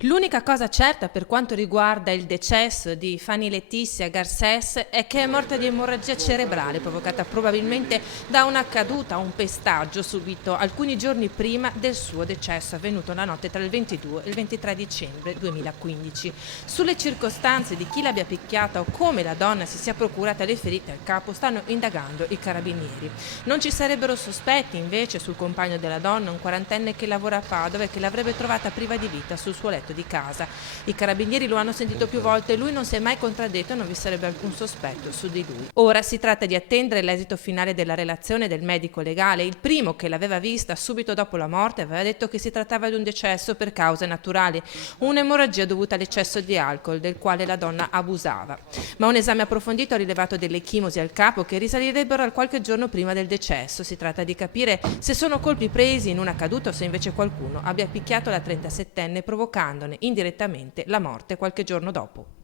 L'unica cosa certa per quanto riguarda il decesso di Fanny Letizia Garcés è che è morta di emorragia cerebrale provocata probabilmente da una caduta o un pestaggio subito alcuni giorni prima del suo decesso avvenuto la notte tra il 22 e il 23 dicembre 2015. Sulle circostanze di chi l'abbia picchiata o come la donna si sia procurata le ferite al capo stanno indagando i carabinieri. Non ci sarebbero sospetti invece sul compagno della donna, un quarantenne che lavora a Padova e che l'avrebbe trovata priva di vita sul suo letto di casa. I carabinieri lo hanno sentito più volte e lui non si è mai contraddetto e non vi sarebbe alcun sospetto su di lui. Ora si tratta di attendere l'esito finale della relazione del medico legale. Il primo, che l'aveva vista subito dopo la morte, aveva detto che si trattava di un decesso per cause naturali, un'emorragia dovuta all'eccesso di alcol del quale la donna abusava. Ma un esame approfondito ha rilevato delle chimosi al capo che risalirebbero al qualche giorno prima del decesso. Si tratta di capire se sono colpi presi in una caduta o se invece qualcuno abbia picchiato la 37enne provocandone indirettamente la morte qualche giorno dopo.